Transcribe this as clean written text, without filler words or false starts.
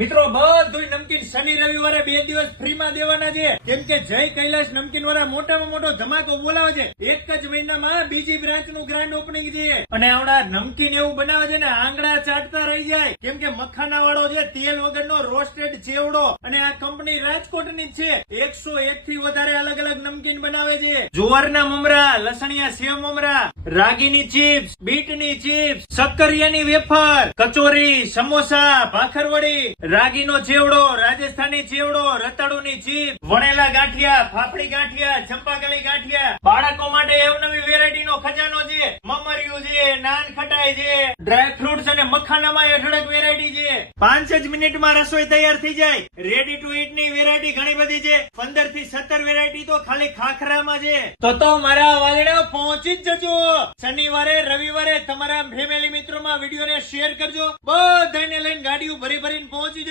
મિત્રો બધું નમકીન શનિ રવિવારે 2 દિવસ ફ્રીમાં દેવાના છે. કેમ કે જય કૈલાશ નમકીન વાળા મોટામાં મોટો ધમાકો બોલાવે છે. એક જ મહિનામાં બીજી બ્રાન્ચ નું ગ્રાન્ડ ઓપનિંગ છે. અને આવડા નમકીન એવું બનાવે છે ને આંગળા ચાટતા રહી જાય. કેમ કે મખાના વાળો છે, તેલ વગરનો રોસ્ટેડ ચેવડો. અને આ કંપની રાજકોટની જ છે. 101 થી વધારે અલગ અલગ નમકીન બનાવે છે. જુવારના મમરા, લસણિયા સેવ મમરા, રાગીની ચિપ્સ, બીટની ચિપ્સ, શક્કરિયાની વેફર, કચોરી, સમોસા, ભાખરવડી, રાગીનો ચેવડો, રાજસ્થાની ચેવડો, રતાળુની ચીપ, વણેલા ગાંઠિયા, ફાફડી ગાંઠિયા, ચંપાકલી ગાંઠિયા. બાળકો માટે અવનવી વેરાયટીનો ખજાનો છે. મમરિયું છે, નાન ખટાઈ છે, ડ્રાય ફ્રૂટ્સ અને મખાનામાં અઢળક વેરાયટી છે. 5 જ મિનિટમાં રસોઈ તૈયાર થઈ જાય. રેડી ટુ ઈટ ની વેરાયટી ઘણી બધી છે. 15 થી 17 વેરાયટી તો ખાલી ખાખરામાં છે. તો મારા વાલીડા પહોંચી જ જજો. શનિવારે રવિવારે તમારા ફેમિલી મિત્રોમાં વિડીયોને શેર કરજો. બધાને લઈને ગાડીઓ ભરી ભરીને પહોંચી જજો.